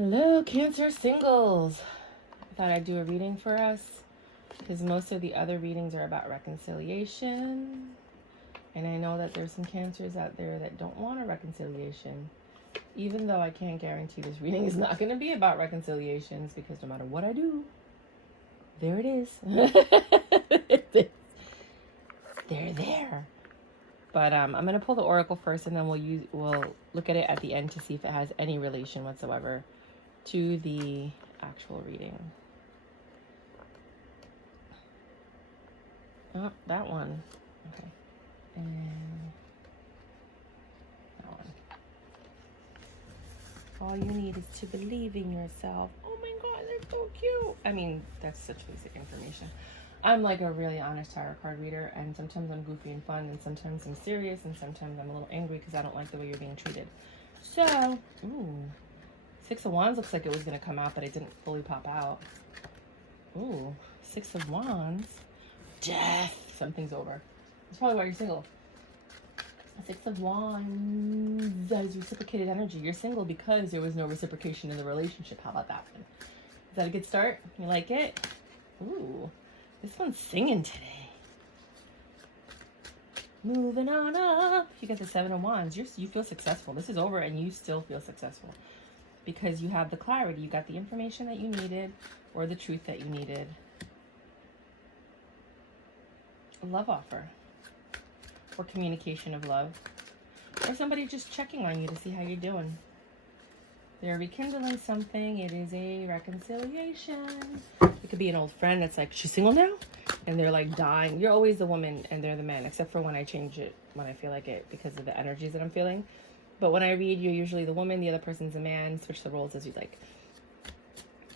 Hello, Cancer singles. I thought I'd do a reading for us because most of the other readings are about reconciliation. And I know that there's some Cancers out there that don't want a reconciliation. Even though I can't guarantee this reading is not going to be about reconciliations, because no matter what I do, there it is. They're there. But I'm going to pull the Oracle first, and then we'll look at it at the end to see if it has any relation whatsoever to the actual reading. Oh, that one. Okay. And that one. All you need is to believe in yourself. Oh my God, they're so cute. I mean, that's such basic information. I'm like a really honest tarot card reader, and sometimes I'm goofy and fun, and sometimes I'm serious, and sometimes I'm a little angry because I don't like the way you're being treated. So, ooh, Six of Wands looks like it was going to come out, but it didn't fully pop out. Ooh, Six of Wands. Death. Something's over. That's probably why you're single. Six of Wands. That is reciprocated energy. You're single because there was no reciprocation in the relationship. How about that one? Is that a good start? You like it? Ooh, this one's singing today. Moving on up. You got the Seven of Wands. You feel successful. This is over and you still feel successful because you have the clarity. You got the information that you needed, or the truth that you needed. A love offer, or communication of love, or somebody just checking on you to see how you're doing. They're rekindling something. It is a reconciliation. It could be an old friend that's like, she's single now? And they're like dying. You're always the woman and they're the man, except for when I change it, when I feel like it, because of the energies that I'm feeling. But when I read, you're usually the woman, the other person's the man. Switch the roles as you like.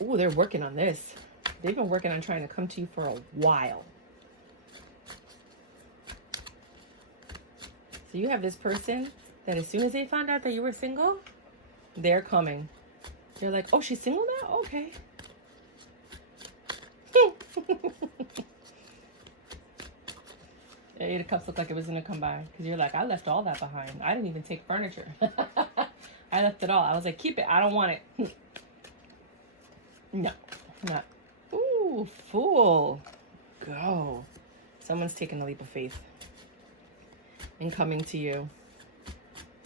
Ooh, they're working on this. They've been working on trying to come to you for a while. So you have this person that as soon as they found out that you were single, they're coming. They're like, oh, she's single now? Okay. Eight of Cups looked like it was going to come by. Because you're like, I left all that behind. I didn't even take furniture. I left it all. I was like, keep it. I don't want it. No. Not. Ooh, Fool. Go. Someone's taking a leap of faith and coming to you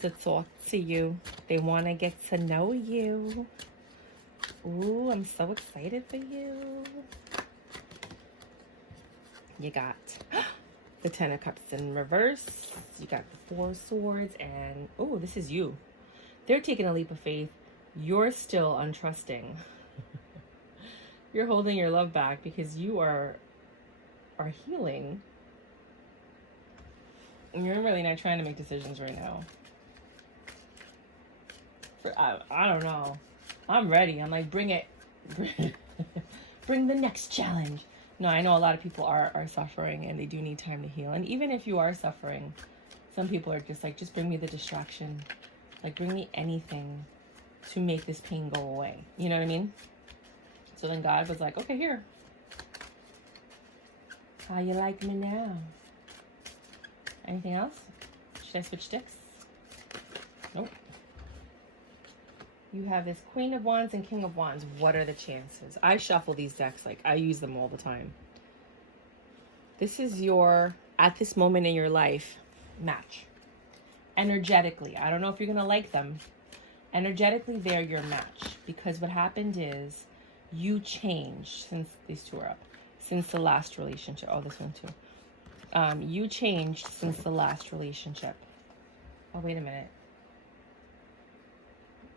to talk to you. They want to get to know you. Ooh, I'm so excited for you. You got the Ten of Cups in reverse. You got the Four of Swords, and oh, this is you. They're taking a leap of faith. You're still untrusting. You're holding your love back because you are healing. And you're really not trying to make decisions right now. I don't know. I'm ready. I'm like, bring it. Bring the next challenge. No, I know a lot of people are suffering and they do need time to heal. And even if you are suffering, some people are just like, just bring me the distraction. Like, bring me anything to make this pain go away. You know what I mean? So then God was like, okay, here. How you like me now? Anything else? Should I switch decks? Nope. You have this Queen of Wands and King of Wands. What are the chances? I shuffle these decks. Like, I use them all the time. This is your, at this moment in your life, match. Energetically. I don't know if you're going to like them. Energetically, they're your match. Because what happened is you changed since these two are up. Since the last relationship. Oh, this one too. You changed since the last relationship. Oh, wait a minute.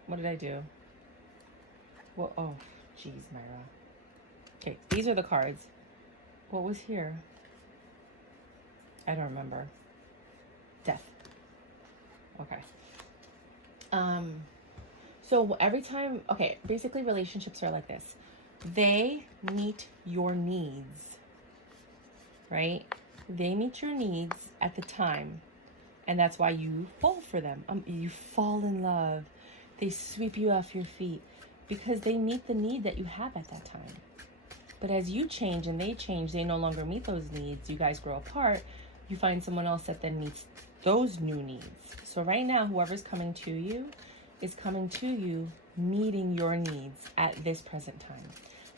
What did I do? Well, oh, geez, Mayra. Okay, these are the cards. What was here? I don't remember. Death. Okay. So every time, okay, basically relationships are like this. They meet your needs, right? They meet your needs at the time. And that's why you fall for them. You fall in love. They sweep you off your feet because they meet the need that you have at that time. But as you change and they change, they no longer meet those needs. You guys grow apart. You find someone else that then meets those new needs. So right now, whoever's coming to you is coming to you meeting your needs at this present time.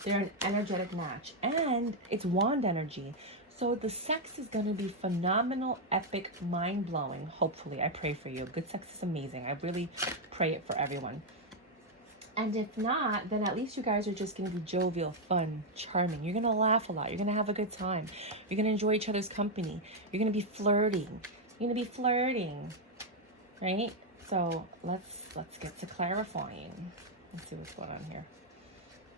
They're an energetic match, and it's wand energy. So the sex is going to be phenomenal, epic, mind-blowing. Hopefully, I pray for you. Good sex is amazing. I really pray it for everyone. And if not, then at least you guys are just going to be jovial, fun, charming. You're going to laugh a lot. You're going to have a good time. You're going to enjoy each other's company. You're going to be flirting. You're going to be flirting, right? So let's get to clarifying. Let's see what's going on here.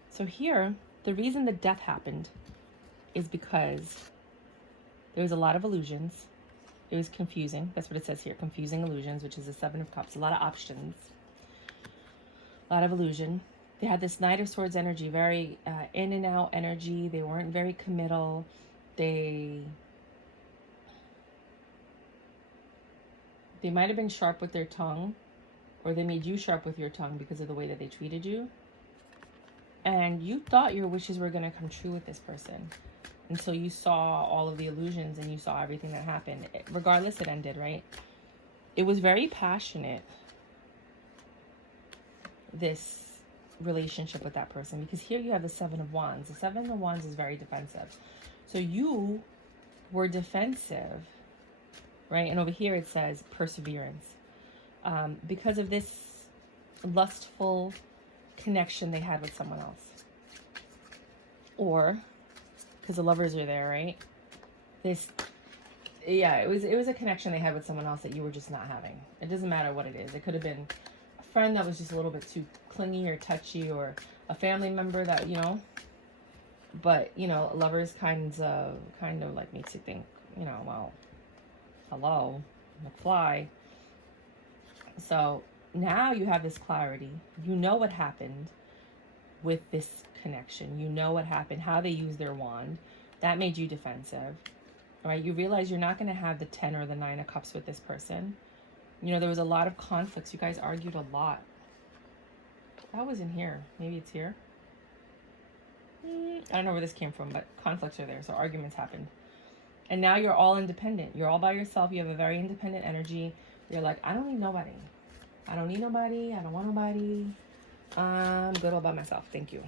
So here, the reason the death happened is because there was a lot of illusions. It was confusing. That's what it says here. Confusing illusions, which is the Seven of Cups. A lot of options. A lot of illusion. They had this Knight of Swords energy, very in and out energy. They weren't very committal. They might have been sharp with their tongue, or they made you sharp with your tongue because of the way that they treated you. And you thought your wishes were going to come true with this person. And so you saw all of the illusions and you saw everything that happened. Regardless, it ended, right? It was very passionate, this relationship with that person, because here you have the Seven of Wands. The Seven of Wands is very defensive. So you were defensive, right? And over here it says perseverance. Because of this lustful connection they had with someone else. Or because the lovers are there, right? It was a connection they had with someone else that you were just not having. It doesn't matter what it is. It could have been a friend that was just a little bit too clingy or touchy, or a family member that, you know, but, you know, lovers kind of like makes you think, you know, well, hello, McFly. So now you have this clarity. You know what happened with this connection. You know what happened, how they used their wand. That made you defensive, right? You realize you're not going to have the 10 or the 9 of Cups with this person. You know, there was a lot of conflicts. You guys argued a lot. That was in here. Maybe it's here. I don't know where this came from, but conflicts are there. So arguments happened. And now you're all independent. You're all by yourself. You have a very independent energy. You're like, I don't need nobody. I don't need nobody. I don't want nobody. I'm good all by myself. Thank you.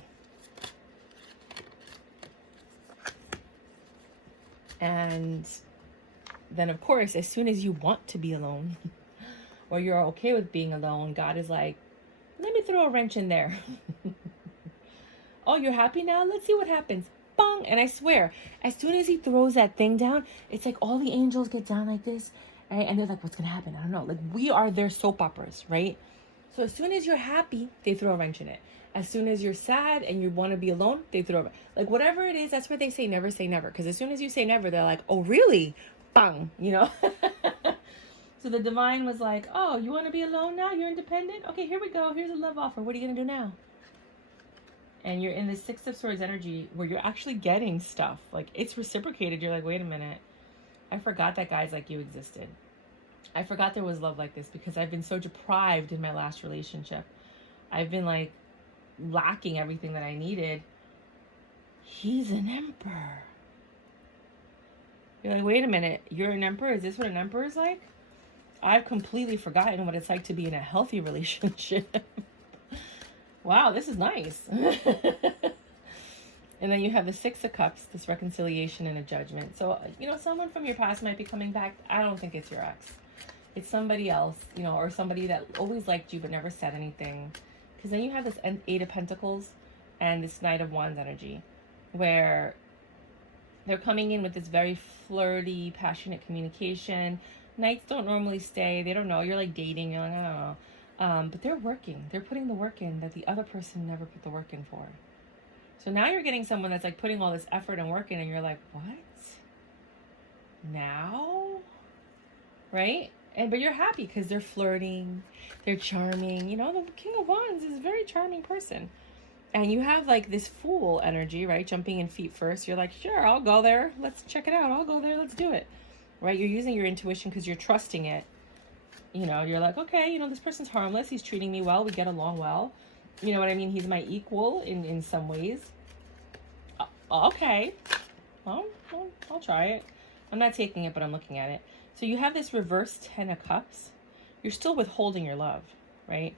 And then, of course, as soon as you want to be alone, or you're okay with being alone, God is like, let me throw a wrench in there. Oh, you're happy now? Let's see what happens. Bang! And I swear, as soon as he throws that thing down, it's like all the angels get down like this, right? And they're like, what's going to happen? I don't know. Like, we are their soap operas, right? So as soon as you're happy, they throw a wrench in it. As soon as you're sad and you want to be alone, they throw a wrench. Like, whatever it is, that's what they say, never say never. Because as soon as you say never, they're like, oh, really? Bang! You know? So the divine was like, oh, you want to be alone now? You're independent? Okay, here we go. Here's a love offer. What are you going to do now? And you're in the Six of Swords energy where you're actually getting stuff. Like, it's reciprocated. You're like, wait a minute. I forgot that guys like you existed. I forgot there was love like this because I've been so deprived in my last relationship. I've been, like, lacking everything that I needed. He's an emperor. You're like, wait a minute. You're an emperor? Is this what an emperor is like? I've completely forgotten what it's like to be in a healthy relationship. Wow, this is nice. And then you have the Six of Cups, this reconciliation and a judgment. So, you know, someone from your past might be coming back. I don't think it's your ex. It's somebody else, you know, or somebody that always liked you but never said anything. Because then you have this Eight of Pentacles and this Knight of Wands energy where they're coming in with this very flirty, passionate communication. Knights don't normally stay. They don't know. You're like dating. You're like, I don't know. But they're working. They're putting the work in that the other person never put the work in for. So now you're getting someone that's like putting all this effort and work in, and you're like, what? Now? Right? But you're happy because they're flirting. They're charming. You know, the King of Wands is a very charming person. And you have like this Fool energy, right? Jumping in feet first. You're like, sure, I'll go there. Let's check it out. I'll go there. Let's do it. Right? You're using your intuition because you're trusting it. You know, you're like, okay, you know, this person's harmless. He's treating me well. We get along well. You know what I mean? He's my equal in some ways. Okay. Well, I'll try it. I'm not taking it, but I'm looking at it. So you have this reverse 10 of Cups. You're still withholding your love, right?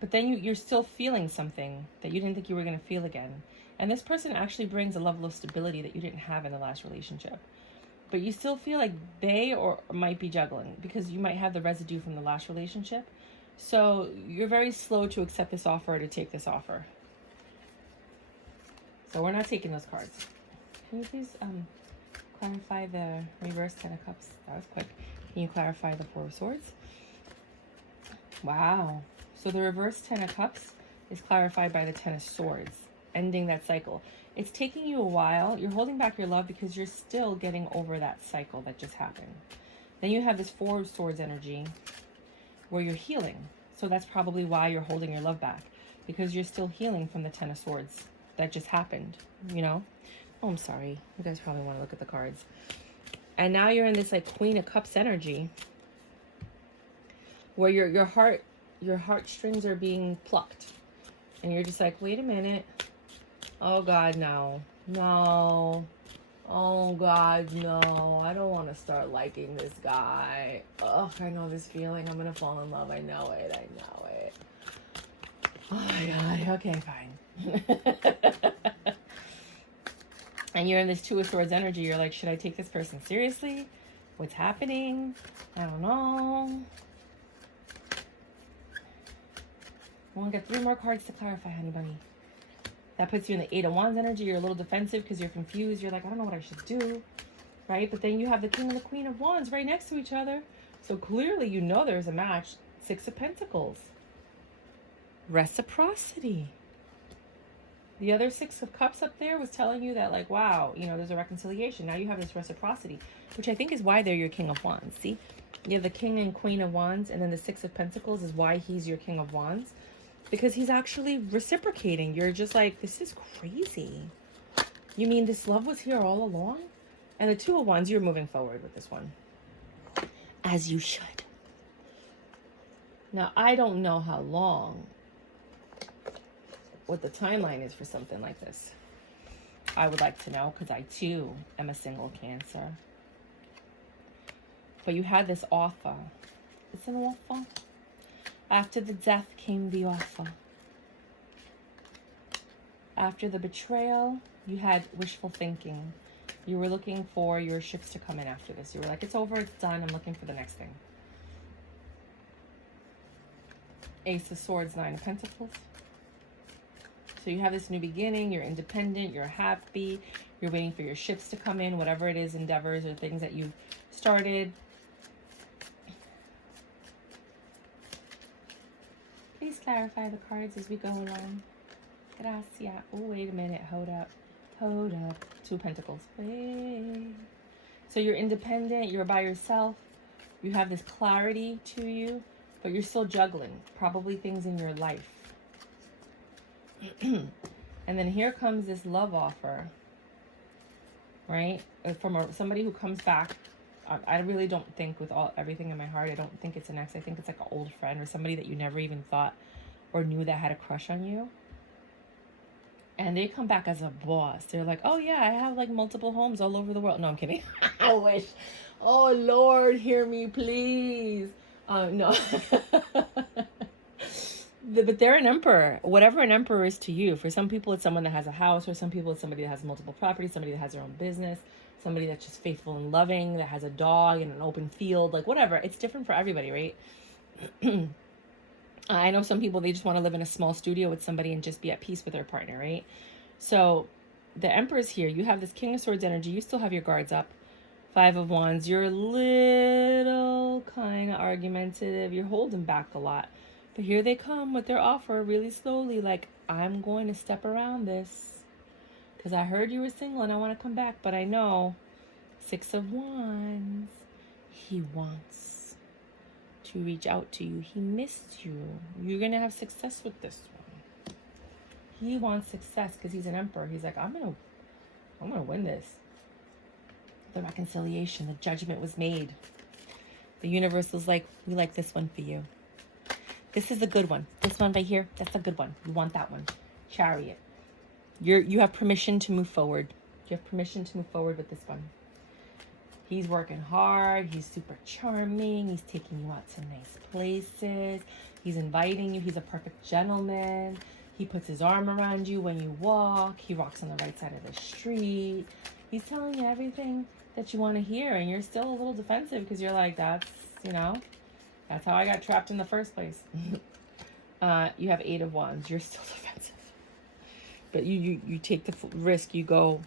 But then you're still feeling something that you didn't think you were going to feel again. And this person actually brings a level of stability that you didn't have in the last relationship. But you still feel like they might be juggling, because you might have the residue from the last relationship. So you're very slow to accept this offer or to take this offer. So we're not taking those cards. Can you please clarify the reverse Ten of Cups? That was quick. Can you clarify the Four of Swords? Wow. So the reverse Ten of Cups is clarified by the Ten of Swords, ending that cycle. It's taking you a while. You're holding back your love because you're still getting over that cycle that just happened. Then you have this Four of Swords energy where you're healing. So that's probably why you're holding your love back, because you're still healing from the Ten of Swords that just happened, you know? Oh, I'm sorry. You guys probably want to look at the cards. And now you're in this like Queen of Cups energy where your heartstrings are being plucked. And you're just like, wait a minute. Oh God, no. No. Oh God, no. I don't want to start liking this guy. Ugh, I know this feeling. I'm going to fall in love. I know it. I know it. Oh my God. Okay, fine. And you're in this Two of Swords energy. You're like, should I take this person seriously? What's happening? I don't know. I want to get 3 more cards to clarify, honey bunny. That puts you in the Eight of Wands energy. You're a little defensive because you're confused. You're like, I don't know what I should do, right? But then you have the King and the Queen of Wands right next to each other. So clearly you know there's a match. Six of Pentacles. Reciprocity. The other Six of Cups up there was telling you that, like, wow, you know, there's a reconciliation. Now you have this reciprocity, which I think is why they're your King of Wands. See? You have the King and Queen of Wands, and then the Six of Pentacles is why he's your King of Wands. Because he's actually reciprocating. You're just like, this is crazy. You mean this love was here all along? And the Two of Wands, you're moving forward with this one. As you should. Now, I don't know how long, what the timeline is for something like this. I would like to know, because I too am a single Cancer. But you had this offer. It's an offer. After the death came the offer. After the betrayal, you had wishful thinking. You were looking for your ships to come in after this. You were like, it's over, it's done, I'm looking for the next thing. Ace of Swords, Nine of Pentacles. So you have this new beginning, you're independent, you're happy, you're waiting for your ships to come in, whatever it is, endeavors or things that you've started. Please clarify the cards as we go along. Gracias. Oh, wait a minute. Hold up. Hold up. Two of Pentacles. Wait. So you're independent. You're by yourself. You have this clarity to you, but you're still juggling. Probably things in your life. And then here comes this love offer. Right? From somebody who comes back. I really don't think, with everything in my heart, I don't think it's an ex. I think it's like an old friend or somebody that you never even thought or knew that had a crush on you. And they come back as a boss. They're like, oh yeah, I have like multiple homes all over the world. No, I'm kidding. I wish. Oh Lord, hear me please. No. But they're an emperor. Whatever an emperor is to you. For some people, it's someone that has a house. For some people, it's somebody that has multiple properties. Somebody that has their own business. Somebody that's just faithful and loving, that has a dog and an open field, like whatever. It's different for everybody, right? I know some people, they just want to live in a small studio with somebody and just be at peace with their partner, right? So the Emperor's here. You have this King of Swords energy. You still have your guards up. Five of Wands. You're a little kind of argumentative. You're holding back a lot. But here they come with their offer really slowly, like, I'm going to step around this. Because I heard you were single and I want to come back. But I know, Six of Wands, he wants to reach out to you. He missed you. You're going to have success with this one. He wants success because he's an emperor. He's like, I'm gonna win this. The reconciliation, the judgment was made. The universe was like, we like this one for you. This is a good one. This one right here, that's a good one. You want that one. Chariot. You have permission to move forward. You have permission to move forward with this one. He's working hard. He's super charming. He's taking you out to nice places. He's inviting you. He's a perfect gentleman. He puts his arm around you when you walk. He walks on the right side of the street. He's telling you everything that you want to hear, and you're still a little defensive because you're like, that's, you know, that's how I got trapped in the first place. You have 8 of Wands. You're still defensive. But you take the risk. You go,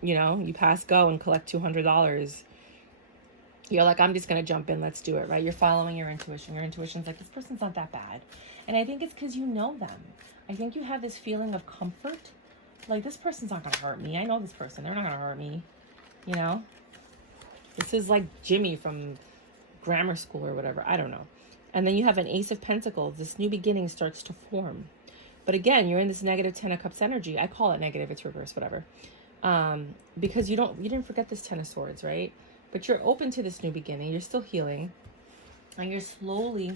you know, you pass go and collect $200. You're like, I'm just going to jump in. Let's do it, right? You're following your intuition. Your intuition's like, this person's not that bad. And I think it's because you know them. I think you have this feeling of comfort. Like, this person's not going to hurt me. I know this person. They're not going to hurt me. You know? This is like Jimmy from grammar school or whatever. I don't know. And then you have an Ace of Pentacles. This new beginning starts to form. But again, you're in this negative 10 of Cups energy. I call it negative. It's reverse, whatever. Because you didn't forget this 10 of Swords, right? But you're open to this new beginning. You're still healing. And you're slowly...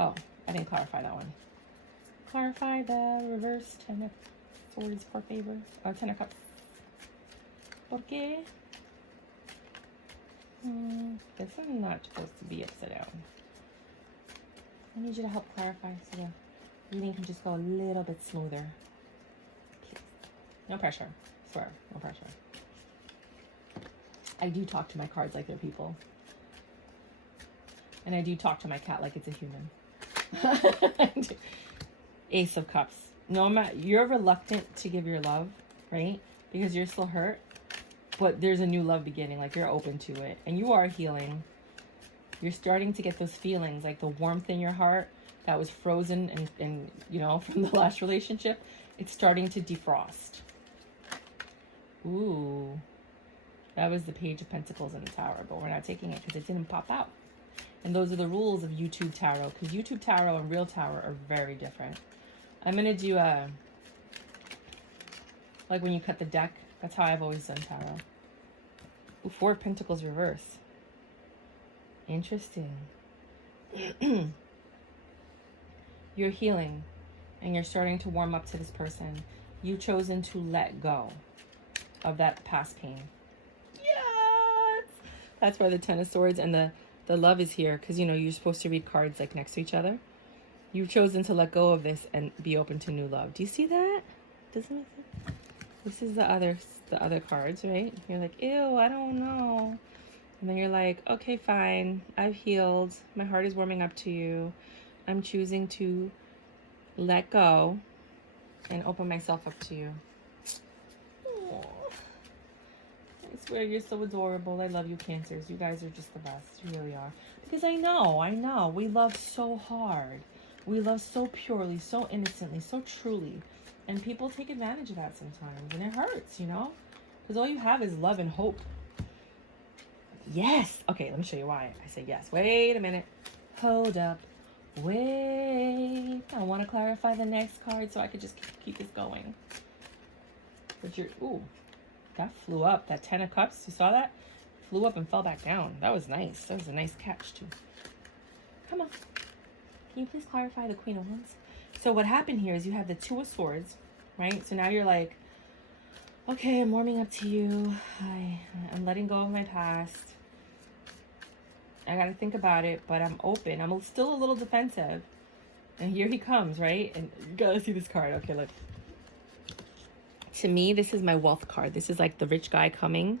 Oh, I didn't clarify that one. Clarify the reverse 10 of Swords for favor. 10 of Cups. Okay. This is not supposed to be upside down. I need you to help clarify so the reading can just go a little bit smoother. Please. No pressure. I swear. No pressure. I do talk to my cards like they're people. And I do talk to my cat like it's a human. Ace of Cups. No matter, you're reluctant to give your love, right? Because you're still hurt. But there's a new love beginning. Like, you're open to it. And you are healing. You're starting to get those feelings. Like, the warmth in your heart that was frozen and you know, from the last relationship. It's starting to defrost. Ooh. That was the Page of Pentacles in the Tower. But we're not taking it because it didn't pop out. And those are the rules of YouTube Tarot. Because YouTube Tarot and real Tarot are very different. I'm going to do a... Like when you cut the deck. That's how I've always done tarot. Ooh, 4 of Pentacles reverse. Interesting. You're healing. And you're starting to warm up to this person. You've chosen to let go of that past pain. Yes! That's why the 10 of Swords and the love is here. Because, you know, you're supposed to read cards like next to each other. You've chosen to let go of this and be open to new love. Do you see that? Doesn't it make sense? This is the other cards, right? You're like, ew, I don't know. And then you're like, okay, fine. I've healed. My heart is warming up to you. I'm choosing to let go and open myself up to you. Aww. I swear, you're so adorable. I love you, Cancers. You guys are just the best. You really are. Because I know. We love so hard. We love so purely, so innocently, so truly. And people take advantage of that sometimes. And it hurts, you know? Because all you have is love and hope. Yes. Okay, let me show you why I say yes. Wait a minute. Hold up. Wait. I want to clarify the next card so I could just keep this going. But you're... Ooh. That flew up. That 10 of Cups. You saw that? Flew up and fell back down. That was nice. That was a nice catch, too. Come on. Can you please clarify the Queen of Wands? So what happened here is you have the 2 of Swords, right? So now you're like, okay, I'm warming up to you. I'm letting go of my past. I got to think about it, but I'm open. I'm still a little defensive. And here he comes, right? And you got to see this card. Okay, look. To me, this is my wealth card. This is like the rich guy coming,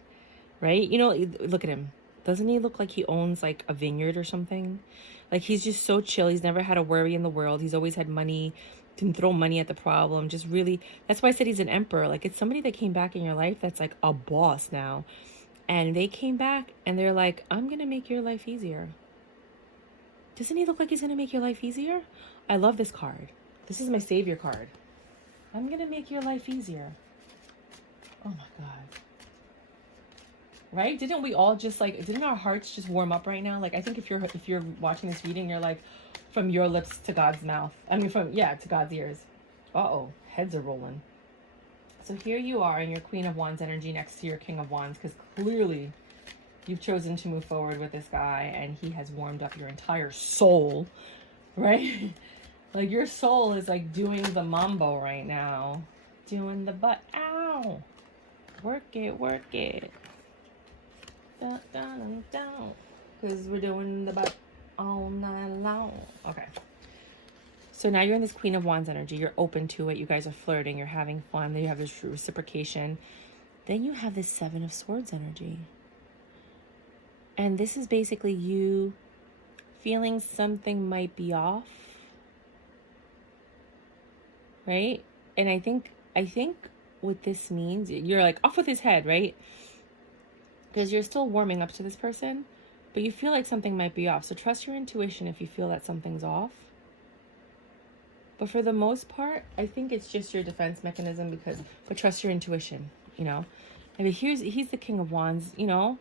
right? You know, look at him. Doesn't he look like he owns like a vineyard or something? Like, he's just so chill. He's never had a worry in the world. He's always had money. Can throw money at the problem. Just really, that's why I said he's an emperor. Like, it's somebody that came back in your life that's like a boss now. And they came back and they're like, I'm going to make your life easier. Doesn't he look like he's going to make your life easier? I love this card. This is my savior card. I'm going to make your life easier. Oh my God. Right? Didn't we all just like, didn't our hearts just warm up right now? Like, I think if you're watching this reading, you're like, from your lips to God's mouth. I mean, to God's ears. Uh-oh, heads are rolling. So here you are in your Queen of Wands energy next to your King of Wands, because clearly you've chosen to move forward with this guy and he has warmed up your entire soul, right? Like, your soul is like doing the mambo right now. Doing the butt. Ow! Work it, work it. Dun, dun, dun, dun. Because we're doing the butt all night long. Okay. So now you're in this Queen of Wands energy. You're open to it. You guys are flirting. You're having fun. Then you have this reciprocation. Then you have this Seven of Swords energy. And this is basically you feeling something might be off. Right? And I think what this means, you're like off with his head, right? Because you're still warming up to this person, but you feel like something might be off. So trust your intuition if you feel that something's off. But for the most part, I think it's just your defense mechanism but trust your intuition, you know? I mean, he's the King of Wands, you know?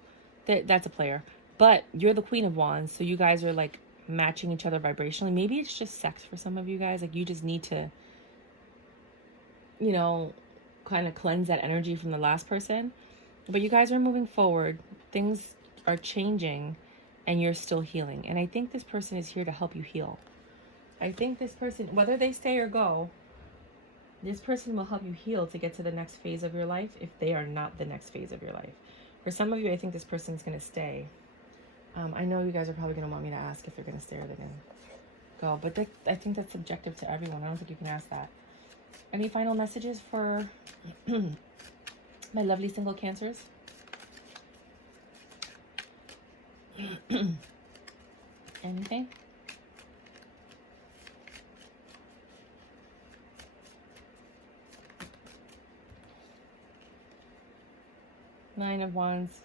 That's a player. But you're the Queen of Wands, so you guys are like matching each other vibrationally. Maybe it's just sex for some of you guys. Like you just need to, you know, kind of cleanse that energy from the last person. But you guys are moving forward. Things are changing and you're still healing. And I think this person is here to help you heal. I think this person, whether they stay or go, this person will help you heal to get to the next phase of your life if they are not the next phase of your life. For some of you, I think this person's going to stay. I know you guys are probably going to want me to ask if they're going to stay or they're going to go. But I think that's subjective to everyone. I don't think you can ask that. Any final messages for my lovely single Cancers? Anything? Nine of Wands.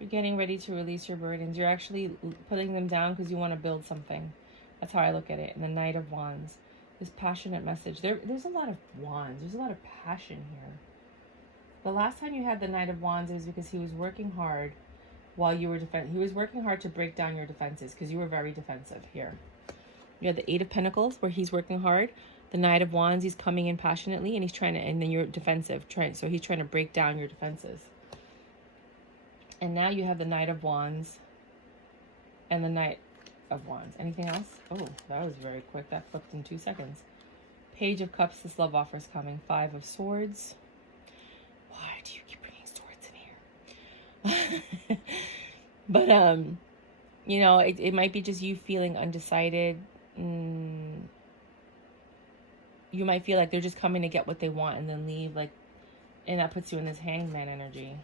You're getting ready to release your burdens. You're actually putting them down because you want to build something. That's how I look at it. And the Knight of Wands. This passionate message. There's a lot of wands. There's a lot of passion here. The last time you had the Knight of Wands, it was because he was working hard while you were he was working hard to break down your defenses because you were very defensive here. You had the Eight of Pentacles where he's working hard. The Knight of Wands, he's coming in passionately and he's trying to, and then you're defensive. So he's trying to break down your defenses. And now you have the Knight of Wands and the Knight of Wands. Anything else? Oh, that was very quick. That flipped in 2 seconds. Page of Cups, this love offer is coming. Five of Swords. Why do you keep bringing swords in here? But, you know, it might be just you feeling undecided. You might feel like they're just coming to get what they want and then leave. Like, and that puts you in this Hangman energy.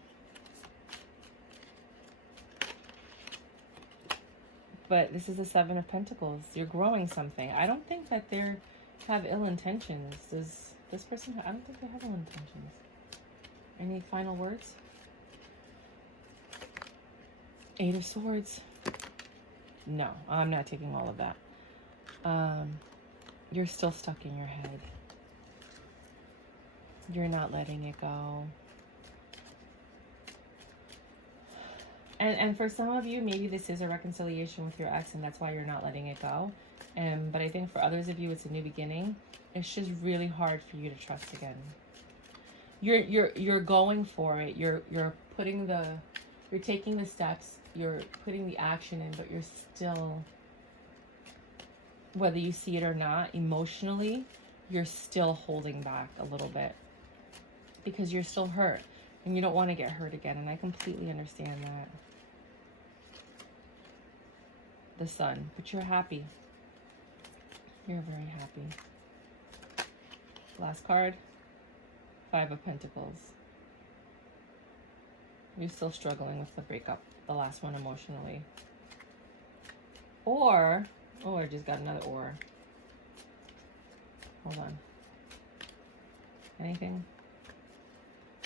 But this is the Seven of Pentacles. You're growing something. I don't think that they have ill intentions. Does this person I don't think they have ill intentions. Any final words? Eight of Swords. No, I'm not taking all of that. You're still stuck in your head. You're not letting it go. And for some of you, maybe this is a reconciliation with your ex and that's why you're not letting it go. But I think for others of you, it's a new beginning. It's just really hard for you to trust again. You're going for it. You're taking the steps. You're putting the action in, but you're still, whether you see it or not, emotionally, you're still holding back a little bit because you're still hurt and you don't want to get hurt again. And I completely understand that. The Sun, but you're happy. You're very happy. Last card, Five of Pentacles. You're still struggling with the breakup, the last one emotionally. Or, oh, I just got another or. Hold on. Anything?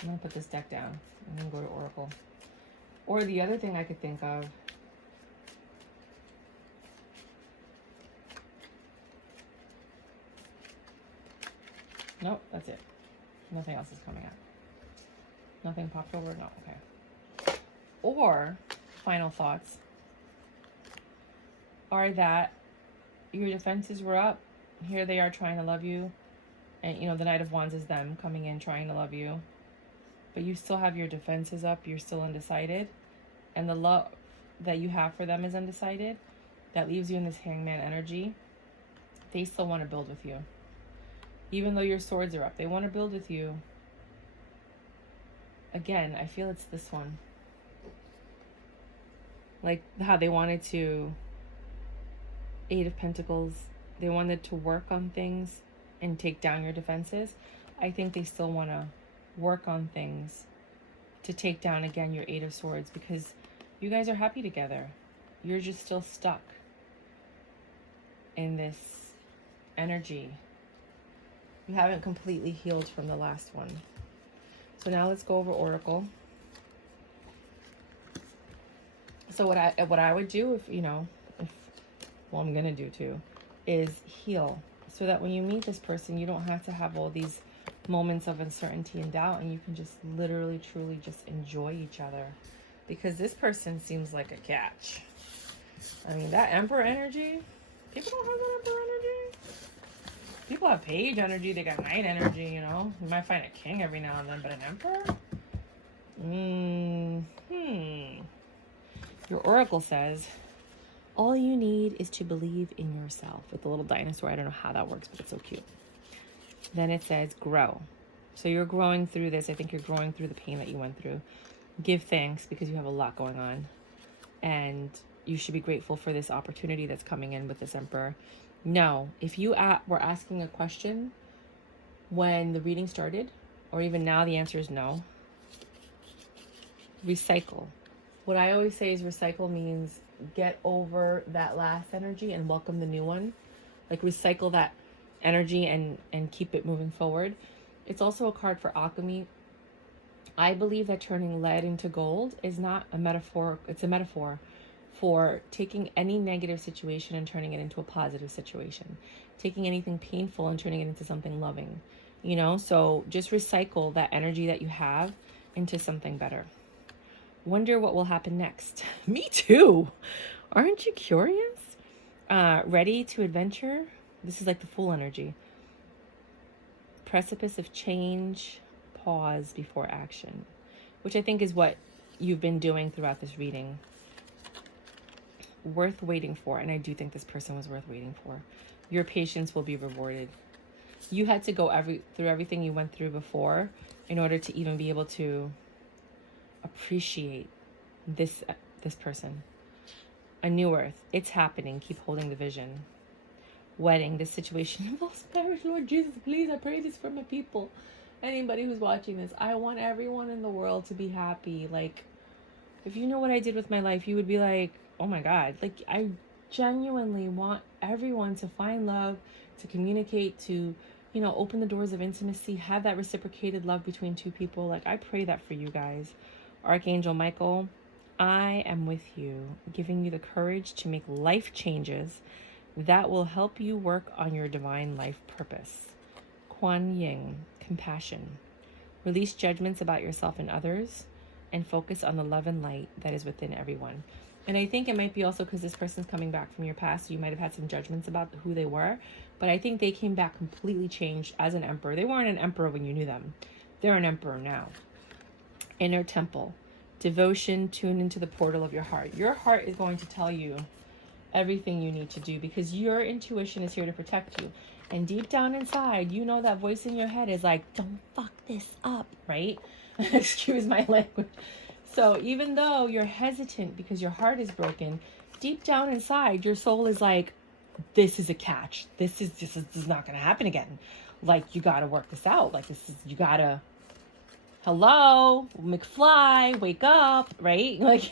I'm going to put this deck down. I'm going to go to Oracle. Or the other thing I could think of, nope, that's it. Nothing else is coming out. Nothing popped over? No, okay. Or, final thoughts are that your defenses were up. Here they are trying to love you. And, you know, the Knight of Wands is them coming in trying to love you. But you still have your defenses up. You're still undecided. And the love that you have for them is undecided. That leaves you in this Hangman energy. They still want to build with you. Even though your swords are up, they want to build with you. Again, I feel it's this one. Like how they wanted to, Eight of Pentacles, they wanted to work on things and take down your defenses. I think they still want to work on things to take down, again, your Eight of Swords, because you guys are happy together. You're just still stuck in this energy. You haven't completely healed from the last one. So now let's go over Oracle. So what I would do, if you know, well, I'm gonna do too, is heal, so that when you meet this person, you don't have to have all these moments of uncertainty and doubt, and you can just literally, truly just enjoy each other. Because this person seems like a catch. I mean, that Emperor energy, people don't have that Emperor energy. People have Page energy, they got Knight energy, you know. You might find a King every now and then, but an Emperor? Your Oracle says, all you need is to believe in yourself, with the little dinosaur. I don't know how that works, but it's so cute. Then it says grow. So you're growing through this. I think you're growing through the pain that you went through. Give thanks, because you have a lot going on. And you should be grateful for this opportunity that's coming in with this Emperor. No, if you were asking a question when the reading started, or even now, the answer is no. Recycle. What I always say is recycle means get over that last energy and welcome the new one. Like, recycle that energy and keep it moving forward. It's also a card for alchemy. I believe that turning lead into gold is not a metaphor. It's a metaphor for taking any negative situation and turning it into a positive situation. Taking anything painful and turning it into something loving. You know, so just recycle that energy that you have into something better. Wonder what will happen next. Me too. Aren't you curious? Ready to adventure? This is like the Fool energy. Precipice of change. Pause before action. Which I think is what you've been doing throughout this reading. Worth waiting for. And I do think this person was worth waiting for. Your patience will be rewarded. You had to go through everything you went through before in order to even be able to appreciate this person. A new earth. It's happening. Keep holding the vision. Wedding. This situation involves marriage. Lord Jesus, please, I pray this for my people. Anybody who's watching this, I want everyone in the world to be happy. Like, if you know what I did with my life, you would be like, oh my God. Like, I genuinely want everyone to find love, to communicate, to, you know, open the doors of intimacy, have that reciprocated love between two people. Like, I pray that for you guys. Archangel Michael, I am with you, giving you the courage to make life changes that will help you work on your divine life purpose. Kuan Yin, compassion. Release judgments about yourself and others and focus on the love and light that is within everyone. And I think it might be also because this person's coming back from your past. So you might have had some judgments about who they were, but I think they came back completely changed as an emperor. They weren't an emperor when you knew them. They're an emperor now. Inner temple. Devotion, tune into the portal of your heart. Your heart is going to tell you everything you need to do because your intuition is here to protect you. And deep down inside, you know that voice in your head is like, don't fuck this up, right? Excuse my language. So even though you're hesitant because your heart is broken, deep down inside, your soul is like, this is a catch. This is not going to happen again. Like, you got to work this out. Like, you got to, hello, McFly, wake up, right? Like,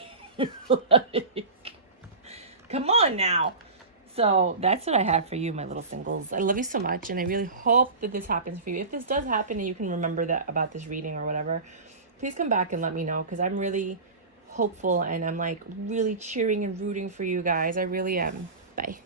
come on now. So that's what I have for you, my little singles. I love you so much, and I really hope that this happens for you. If this does happen and you can remember that about this reading or whatever, please come back and let me know, because I'm really hopeful and I'm like really cheering and rooting for you guys. I really am. Bye.